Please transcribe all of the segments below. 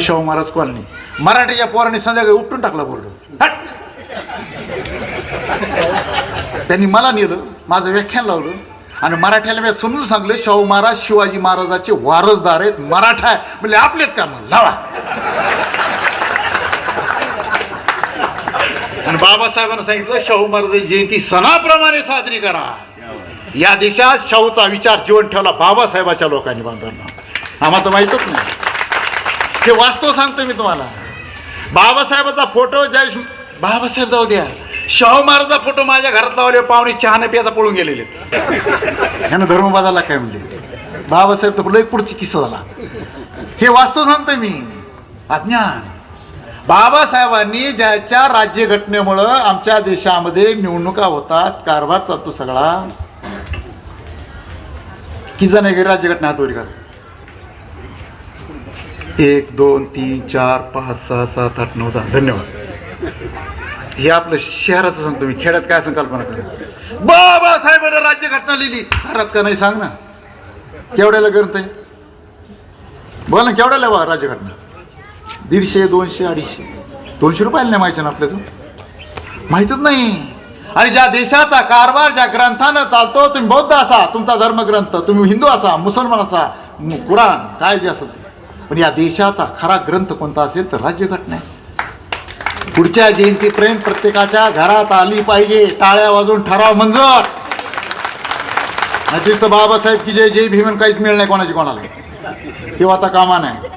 Shahu Maharaj colony मराठीच्या पोरांनी संध्याकाळी उपटून टाकला बोर्ड. त्यांनी मला नेलं, माझं व्याख्यान लावलं आणि मराठ्याला मी समजून सांगलं शाहू महाराज शिवाजी महाराजाचे वारसदार आहेत, मराठा आहे म्हणजे आपलेच का मग लावा. आणि बाबासाहेबांना सांगितलं शाहू महाराजांची जयंती सणाप्रमाणे साजरी करा. या देशात शाहूचा विचार जीवन ठेवला बाबासाहेबाच्या लोकांनी बांधवांना. आम्हाला तर माहीतच नाही. हे वास्तव सांगतो मी तुम्हाला. बाबासाहेबाचा फोटो ज्या बाबासाहेब जाऊ द्या, शाहू महाराजचा फोटो माझ्या घरात लावले, पाहुणे चहा न पियाचा पळून गेलेले. ह्यानं धर्म बदलला काय म्हणजे बाबासाहेब तर लई पुढची किस्सा झाला. हे वास्तव सांगतोय मी. अज्ञान. बाबासाहेबांनी ज्याच्या राज्यघटनेमुळं आमच्या देशामध्ये निवडणुका होतात, कारभार चालतो सगळा. किती जण आहे राज्यघटना हातवरी का? 1 2 3 4 5 6 7 8 9 10. धन्यवाद. हे आपलं शहराचं सांगतो मी. खेड्यात काय संकल्पना करा. बाबासाहेबांनी राज्यघटना लिहिली, घरात का नाही सांग ना. केवढ्याला ग्रंथ आहे बोल ना, केवढ्याला बा राज्यघटना? 150 200 250 200 रुपयाला नाही माहिती ना आपल्या. तू माहितच नाही. आणि ज्या देशाचा कारभार ज्या ग्रंथानं चालतो, तुम्ही बौद्ध असा तुमचा धर्मग्रंथ, तुम्ही हिंदू असा मुसलमान असा कुराण काय जे असेल, पण या देशाचा खरा ग्रंथ कोणता असेल तर राज्यघटना आहे. पुढच्या जयंतीपर्यंत प्रत्येकाच्या घरात आली पाहिजे. टाळ्या वाजून ठराव मंजूर. तिथं बाबासाहेब की जय जय भीमन काहीच मिळणार नाही कोणाची कोणाला. किंवा आता कामा नाही.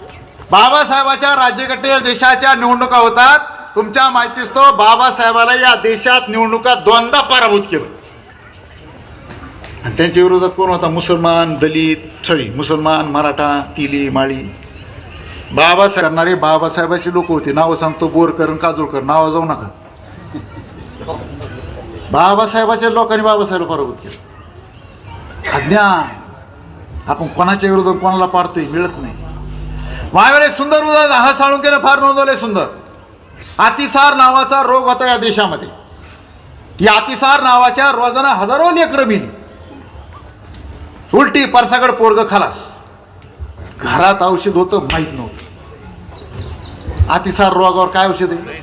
बाबासाहेबाच्या राज्यघटनेत देशाच्या निवडणुका होतात. तुमच्या माहितीच तो बाबासाहेबाला या देशात निवडणुका 2दा पराभूत केलं. आणि त्यांच्या विरोधात कोण होता? मुसलमान, दलित, मुसलमान, मराठा, तिली, माळी. बाबासाहेब करणारे बाबासाहेबाची लोक होती. नावं सांगतो, बोरकर आणि काजूळकर. नावं जाऊ नका. बाबासाहेबाच्या लोकांनी बाबासाहेब पराभूत केलं. अज्ञान. आपण कोणाच्या विरोधात कोणाला पाडतोय मिळत नाही. माझ्यावर एक सुंदर उदाहरण हा साळुंखेनं फार नोंदवलंय सुंदर. अतिसार नावाचा रोग होता या देशामध्ये. या अतिसार नावाच्या रोजानं हजारो लेकरं मेली. उलटी परसागड पोरग खलास. घरात औषध होतं माहीत नव्हतं. अतिसार रोगावर काय औषध आहे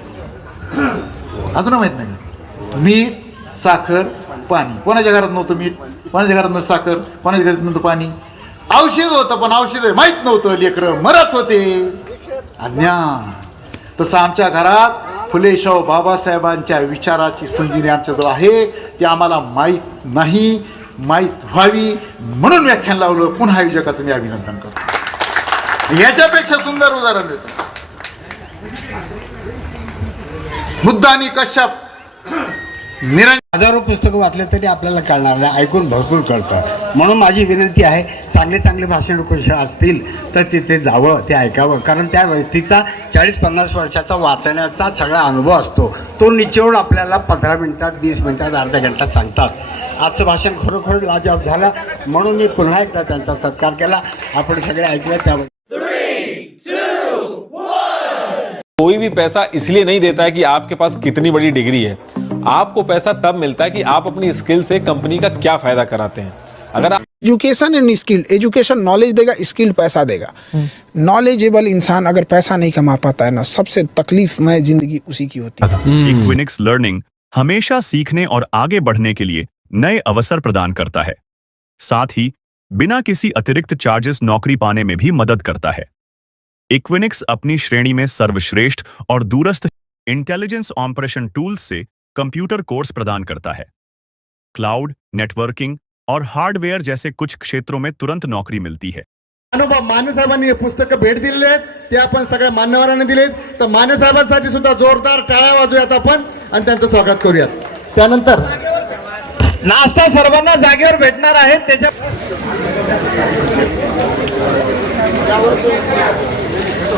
अजून माहित नाही. मीठ, साखर, पाणी. कोणाच्या घरात नव्हतं मीठ, कोणाच्या घरात नव्हतं साखर, कोणाच्या घरात नव्हतं पाणी. औषध होतं पण औषध माहीत नव्हतं. लेकरं मरत होते. अज्ञान. तसं आमच्या घरात फुले शाहू बाबासाहेबांच्या विचाराची संजीवनी आमच्याजवळ आहे. ती आम्हाला माहीत नाही, माहीत व्हावी म्हणून व्याख्यान लावलं. पुन्हा आयोजकाचं मी अभिनंदन करतो. याच्यापेक्षा सुंदर उदाहरण देतो. बुद्ध आणि कश्यप निरंजन. हजारो पुस्तकं वाचले तरी आपल्याला कळणार नाही, ऐकून भरपूर कळतं. म्हणून माझी विनंती आहे, चांगले चांगले भाषण कुठे असतील तर तिथे जावं, ते ऐकावं. कारण त्या व्यक्तीचा 40-50 वर्षाचा वाचण्याचा सगळा अनुभव असतो. तो निचोड आपल्याला 15 मिनिटात, 20 मिनिटात, अर्ध्या घंटात सांगतात. आजचं भाषण खरोखर लाजवाब झालं. म्हणून मी पुन्हा एकदा त्यांचा सत्कार केला. आपण सगळे ऐकलं. त्यावर कोई भी पैसा इसलिए नहीं देता है कि आपके पास कितनी बड़ी डिग्री है. आपको पैसा तब मिलता है कि आप अपनी स्किल से कंपनी का क्या फायदा कराते हैं. अगर आप education end skilled, education knowledge देगा, स्किल्ड पैसा देगा. नॉलेजेबल इंसान अगर पैसा नहीं कमा पाता है ना, सबसे तकलीफमय जिंदगी उसी की होती है. इक्विनिक्स लर्निंग हमेशा सीखने और आगे बढ़ने के लिए नए अवसर प्रदान करता है. साथ ही बिना किसी अतिरिक्त चार्जेस नौकरी पाने में भी मदद करता है. इक्विनिक्स अपनी श्रेणी में सर्वश्रेष्ठ और दूरस्थ इंटेलिजेंस ऑपरेशन टूल्स से कंप्यूटर कोर्स प्रदान करता है. क्लाउड, नेटवर्किंग और हार्डवेयर जैसे कुछ क्षेत्रों में तुरंत नौकरी मिलती है. अनुभव माने साहेबांनी हे पुस्तक भेट दिलेले आहेत. ते आपण सगळ्या मान्यवरांनी दिलेत. तर माने साहेबांसाठी सुद्धा जोरदार टाळ्या वाजूयात आपण आणि त्यांचं स्वागत करूयात. त्यानंतर नाश्ता सर्वांना जागेवर भेटणार आहे. त्याच्या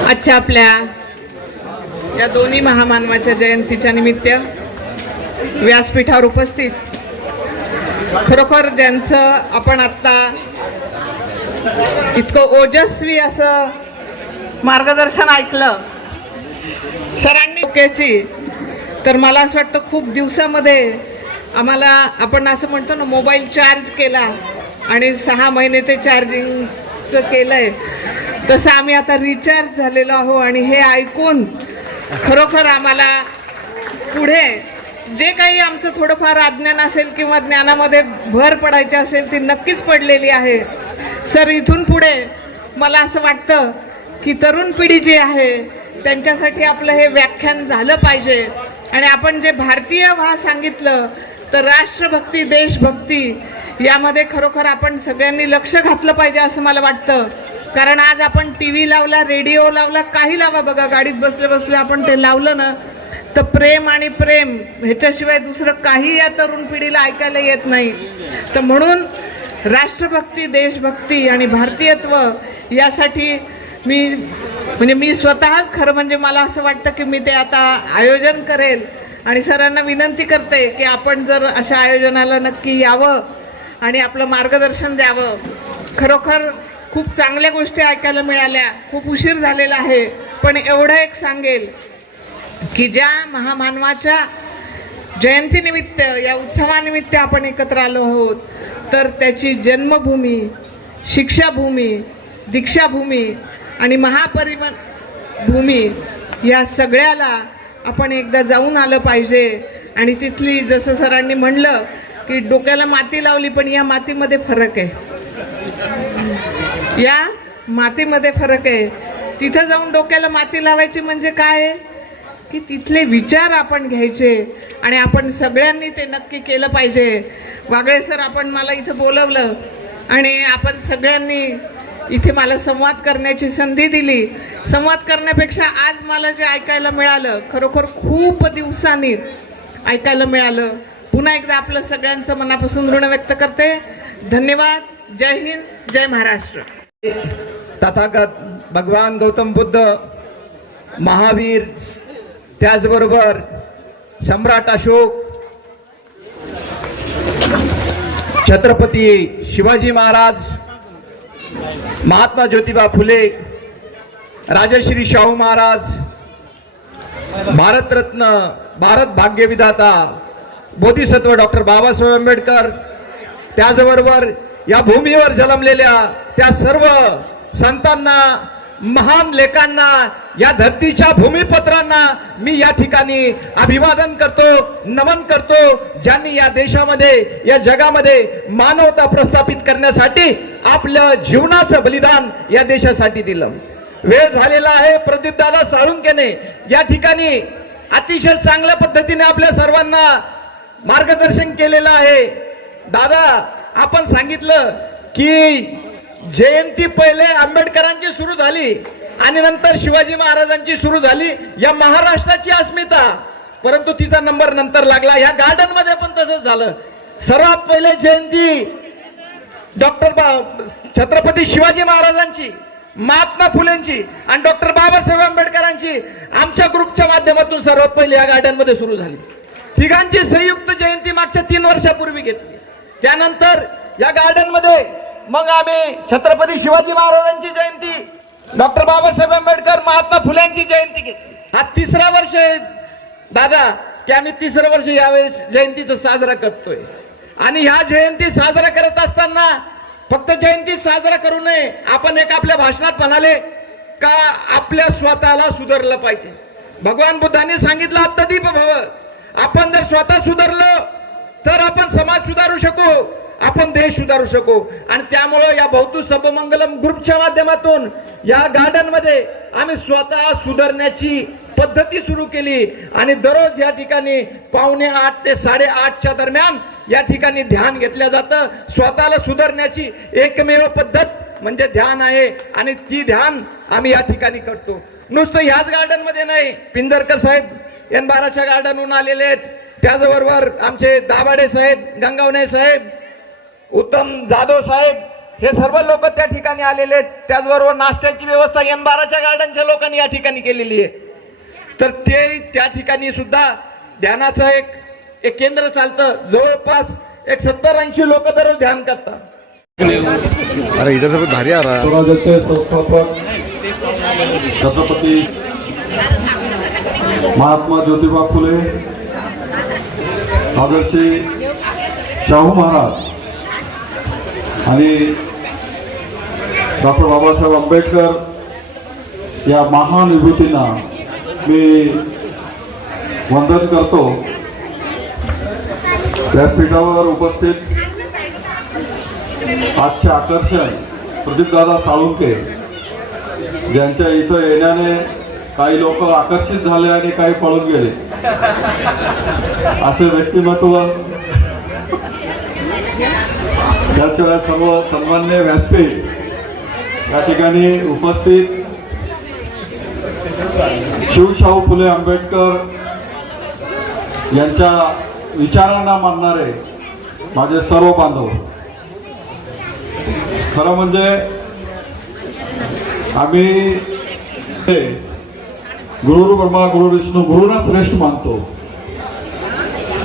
आजच्या आपल्या या दोन्ही महामानवाच्या जयंतीच्या निमित्त व्यासपीठावर उपस्थित खरोखर ज्यांचं आपण आत्ता इतकं ओजस्वी असं मार्गदर्शन ऐकलं सरांनी, तर मला असं वाटतं खूप दिवसामध्ये आम्हाला, आपण असं म्हणतो ना, मोबाईल चार्ज केला आणि 6 महिने ते चार्जिंगचं केलंय. तसं आम्ही आता रिचार्ज झालेलो आहो आणि हे ऐकून खरोखर आम्हाला पुढे जे काही आमचं थोडंफार अज्ञान असेल किंवा ज्ञानामध्ये भर पडायची असेल ती नक्कीच पडलेली आहे. सर, इथून पुढे मला असं वाटतं की तरुण पिढी जी आहे त्यांच्यासाठी आपलं हे व्याख्यान झालं पाहिजे. आणि आपण जे भारतीय सांगितलं तर राष्ट्रभक्ती, देशभक्ती यामध्ये खरोखर आपण सगळ्यांनी लक्ष घातलं पाहिजे असं मला वाटतं. कारण आज आपण टी व्ही लावला, रेडिओ लावला, काही लावा बघा, गाडीत बसले बसले आपण ते लावलं ना तर प्रेम आणि प्रेम ह्याच्याशिवाय दुसरं काही या तरुण पिढीला ऐकायला येत नाही. तर म्हणून राष्ट्रभक्ती, देशभक्ती आणि भारतीयत्व यासाठी मी स्वतःच खरं म्हणजे मला असं वाटतं की मी ते आता आयोजन करेल आणि सरांना विनंती करते की आपण जर अशा आयोजनाला नक्की यावं आणि आपलं मार्गदर्शन द्यावं. खरोखर खूप चांगल्या गोष्टी ऐकायला मिळाल्या, खूप उशीर झालेला आहे, पण एवढं एक सांगेल की ज्या महामानवाच्या जयंतीनिमित्त या उत्सवानिमित्त आपण एकत्र आलो आहोत तर त्याची जन्मभूमी, शिक्षाभूमी, दीक्षाभूमी आणि महापरिभूमी या सगळ्याला आपण एकदा जाऊन आलं पाहिजे. आणि तिथली जसं सरांनी म्हणलं की डोक्याला माती लावली, पण या मातीमध्ये फरक आहे, या मातीमध्ये फरक आहे. तिथं जाऊन डोक्याला माती लावायची म्हणजे काय की तिथले विचार आपण घ्यायचे आणि आपण सगळ्यांनी ते नक्की केलं पाहिजे. वागळे सर, आपण मला इथं बोलवलं आणि आपण सगळ्यांनी इथे मला संवाद करण्याची संधी दिली. संवाद करण्यापेक्षा आज मला जे ऐकायला मिळालं खरोखर खूप दिवसांनी ऐकायला मिळालं. पुन्हा एकदा आपलं सगळ्यांचं मनापासून ऋण व्यक्त करते. धन्यवाद. जय हिंद, जय महाराष्ट्र. तथागत भगवान गौतम बुद्ध, महावीर, त्याचबरोबर सम्राट अशोक, छत्रपती शिवाजी महाराज, महात्मा ज्योतिबा फुले, राजश्री शाहू महाराज, भारतरत्न, भारत भाग्यविधाता, बोधिसत्व डॉक्टर बाबासाहेब आंबेडकर, त्याचबरोबर या भूमीवर जन्मलेल्या त्या सर्व संतांना, महान लेखांना, या धरतीच्या भूमिपत्रांना मी या ठिकाणी अभिवादन करतो, नमन करतो, ज्यांनी या देशामध्ये, या जगामध्ये मानवता प्रस्थापित करण्यासाठी आपलं जीवनाचं बलिदान या देशासाठी दिलं. वेळ झालेला आहे. प्रदीपदादा साळुंखेने या ठिकाणी अतिशय चांगल्या पद्धतीने आपल्या सर्वांना मार्गदर्शन केलेलं आहे. दादा, आपण सांगितलं की जयंती पहिले आंबेडकरांची सुरू झाली आणि नंतर शिवाजी महाराजांची सुरू झाली, या महाराष्ट्राची अस्मिता, परंतु तिचा नंबर नंतर लागला. या गार्डन मध्ये पण तसंच झालं. सर्वात पहिले जयंती छत्रपती शिवाजी महाराजांची, महात्मा फुलेंची आणि डॉक्टर बाबासाहेब आंबेडकरांची आमच्या ग्रुपच्या माध्यमातून सर्वात पहिले या गार्डन मध्ये सुरू झाली. तिघांची संयुक्त जयंती मागच्या 3 वर्षापूर्वी घेतली. त्यानंतर या गार्डन मध्ये मग आम्ही छत्रपती शिवाजी महाराजांची जयंती, डॉक्टर बाबासाहेब आंबेडकर, महात्मा फुल्यांची जयंती घेतली. हा 3रा वर्ष आहे दादा की आम्ही 3रं वर्ष यावेळेस जयंतीचं साजरा करतोय. आणि ह्या जयंती साजरा करत असताना फक्त जयंती साजरा करू नये, आपण एक आपल्या भाषणात म्हणाले का आपल्या स्वतःला सुधारलं पाहिजे. भगवान बुद्धांनी सांगितलं आत्मदीप भव. आपण जर स्वतः सुधारलं तर आपण समाज सुधारू शकू, आपण देश सुधारू शकू. आणि त्यामुळे या भौतु सबमंगलम ग्रुपच्या माध्यमातून या गार्डन मध्ये आम्ही स्वतः सुधारण्याची पद्धती सुरू केली आणि दररोज या ठिकाणी 7:45 ते 8:30च्या दरम्यान या ठिकाणी ध्यान घेतलं जातं. स्वतःला सुधारण्याची एकमेव पद्धत म्हणजे ध्यान आहे आणि ती ध्यान आम्ही या ठिकाणी करतो. नुसतं ह्याच गार्डन मध्ये नाही, पिंजरकर साहेब N12च्या गार्डनहून आलेले आहेत, त्याचबरोबर आमचे दाभाडे साहेब, गंगावणे साहेब, उत्तम जाधव साहेब, हे सर्व लोक त्या ठिकाणी आलेले आहेत. त्याचबरोबर नाश्त्याची व्यवस्था N12च्या गार्डनच्या लोकांनी या ठिकाणी केलेली आहे. तर ते त्या ठिकाणी सुद्धा ध्यानाचं एक केंद्र चालतं. जवळपास 70-80 लोक दररोज ध्यान करतात. अरे इधर से भारी आ रहा. स्वराज्याचे संस्थापक छत्रपती महात्मा ज्योतिबा फुले, राजर्षी शाहू महाराज आणि डॉक्टर बाबासाहेब आंबेडकर या महान विभूतींना मी वंदन करतो. व्यासपीठावर उपस्थित आजचे आकर्षण प्रदीपदादा साळुंके, ज्यांच्या इथं येण्याने काही लोक आकर्षित झाले आणि काही पळून गेले, असे व्यक्तिमत्व. त्याशिवाय सर्व सन्मान्य व्यासपीठ या ठिकाणी उपस्थित शिवशाहू फुले आंबेडकर यांच्या विचारांना मानणारे माझे सर्व बांधव. खरं म्हणजे आम्ही गुरु ब्रह्मा गुरु विष्णू गुरुना श्रेष्ठ मानतो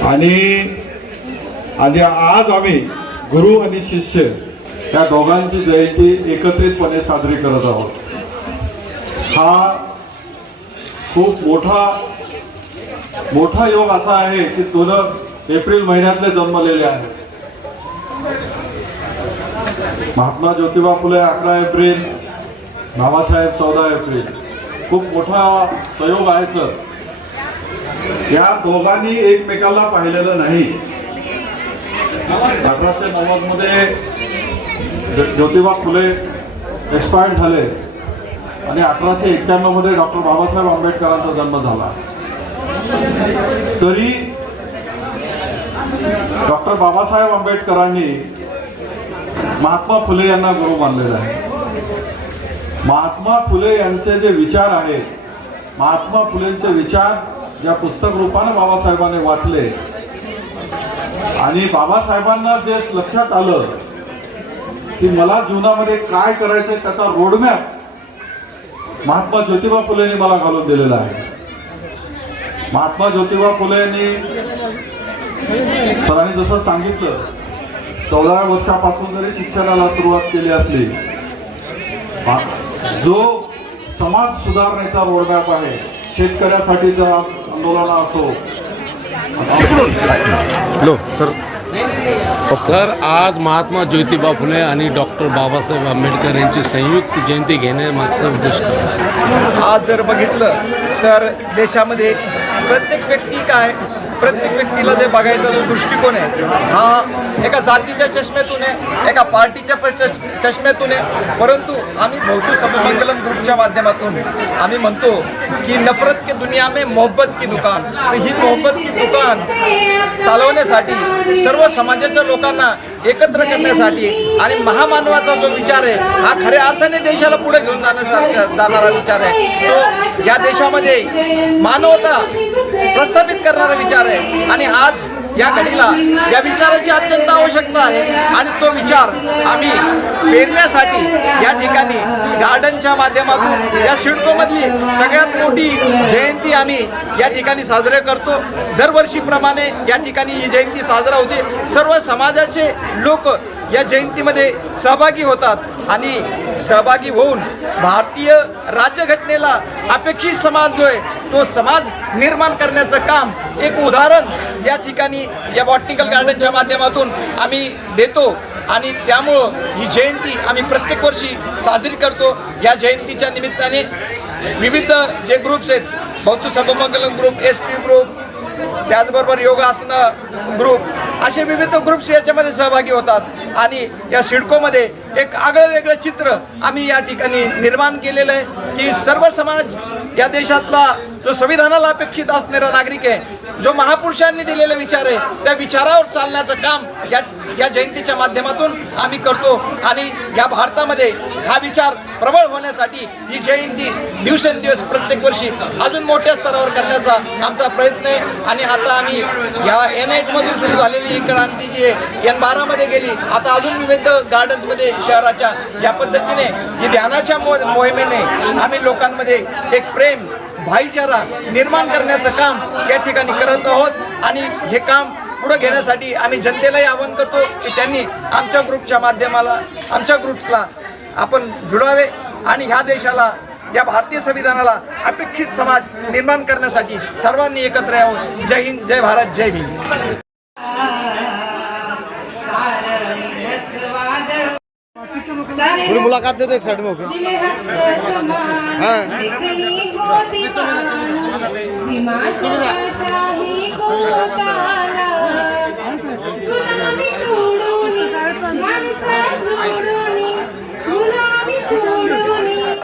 आणि आज आम्ही गुरु आणि शिष्य या दोघांची जयंती एकत्रितपणे साजरी करत आहोत. हा खूप मोठा योग असा आहे की दोन एप्रिल महिन्यातले जन्मलेले आहेत. Mahatma Jyotiba Phule 11 April, Babasaheb 14 April. खूप मोठा संयोग आहे सर. या दोघांनी एकमेकाला पाहिलेलं नाही. 1890 मध्ये ज्योतिबा फुले एक्सपायर्ड झाले आणि 1891 मध्ये डॉक्टर बाबासाहेब आंबेडकरांचा जन्म झाला. तरी डॉक्टर बाबासाहेब आंबेडकरांनी महात्मा फुले यांना गुरु मानलेलं आहे. महात्मा फुले यांचे जे विचार आहेत, महात्मा फुलेंचे विचार ज्या पुस्तक रूपाने बाबासाहेबांनी वाचले आणि बाबासाहेबांना जे लक्षात आलं की मला जीवनामध्ये काय करायचं त्याचा रोडमॅप महात्मा ज्योतिबा फुलेंनी मला घालून दिलेला आहे. महात्मा ज्योतिबा फुलेंनी सरांनी जसं सांगितलं 14व्या वर्षापासून जरी शिक्षणाला सुरुवात केली असली, जो समाज सुधारणेचा रोडमॅप आहे, शेतकऱ्यासाठीचा आंदोलन असो. सर, आज महात्मा ज्योतिबा फुले आणि डॉक्टर बाबासाहेब आंबेडकर यांची संयुक्त जयंती घेण्यामागचा उद्देश काय? आज जर बघितलं तर देशामध्ये प्रत्येक व्यक्तीला जे बघायचा जो दृष्टिकोन आहे हा एका जातीच्या चष्म्यातून आहे, एका पार्टीच्या चष्म्यातून आहे. परंतु आम्ही भौतू सबमंगलम ग्रुपच्या माध्यमातून आम्ही म्हणतो की नफरत की दुनिया में मोहब्बत की दुकान. तर ही मोहब्बत की दुकान चालवण्यासाठी सर्व समाजाच्या लोकांना एकत्र करण्यासाठी आणि महामानवाचा जो विचार आहे हा खऱ्या अर्थाने देशाला पुढे घेऊन जाणारा विचार आहे. तो या देशामध्ये मानवता प्रस्थापित करणारा विचार आहे आणि आज या घडीला या विचाराची अत्यंत आवश्यकता आहे आणि तो विचार आम्ही पेरण्यासाठी या ठिकाणी गार्डनच्या माध्यमातून या सिडकोमधली सगळ्यात मोठी जयंती आम्ही या ठिकाणी साजरे करतो. दरवर्षीप्रमाणे या ठिकाणी ही जयंती साजरा होते. सर्व समाजाचे लोक या जयंतीमध्ये सहभागी होतात आणि सहभागी होऊन भारतीय राज्यघटनेला अपेक्षित समाज जो आहे तो समाज निर्माण करण्याचं काम एक उदाहरण या ठिकाणी या बॉटनिकल गार्डनच्या माध्यमातून आम्ही देतो आणि त्यामुळं ही जयंती आम्ही प्रत्येक वर्षी साजरी करतो. या जयंतीच्या निमित्ताने विविध जे ग्रुप्स आहेत, भौतू सबमंगलम ग्रुप, SP ग्रुप, त्याचबरोबर योगासनं ग्रुप, असे विविध ग्रुप्स याच्यामध्ये सहभागी होतात आणि या सिडकोमध्ये एक आगळं वेगळं चित्र आम्ही या ठिकाणी निर्माण केलेलं आहे की सर्व समाज या देशातला जो संविधानाला अपेक्षित असणारा नागरिक आहे, जो महापुरुषांनी दिलेले विचार आहे त्या विचारावर चालण्याचं काम या जयंतीच्या माध्यमातून आम्ही करतो आणि या भारतामध्ये हा विचार प्रबळ होण्यासाठी ही जयंती दिवसेंदिवस प्रत्येक वर्षी अजून मोठ्या स्तरावर करण्याचा आमचा प्रयत्न आहे. आणि आता आम्ही या N8मधून सुरू झालेली ही क्रांती जी N12 मध्ये गेली, आता अजून विविध गार्डन्समध्ये शहराच्या या पद्धतीने ही ध्यानाच्या मोहिमेने आम्ही लोकांमध्ये एक प्रेम भाईचारा निर्माण करण्याचं काम या ठिकाणी करत आहोत आणि हे काम पुढे घेण्यासाठी आम्ही जनतेलाही आवाहन करतो की त्यांनी आमच्या ग्रुप्सला आपण जुळावे आणि ह्या देशाला, या भारतीय संविधानाला अपेक्षित समाज निर्माण करण्यासाठी सर्वांनी एकत्र यावं. जय हिंद, जय भारत, जय भीम. सारे थोड़ी मुलाकात दे दो एक साइड में होकर। हाँ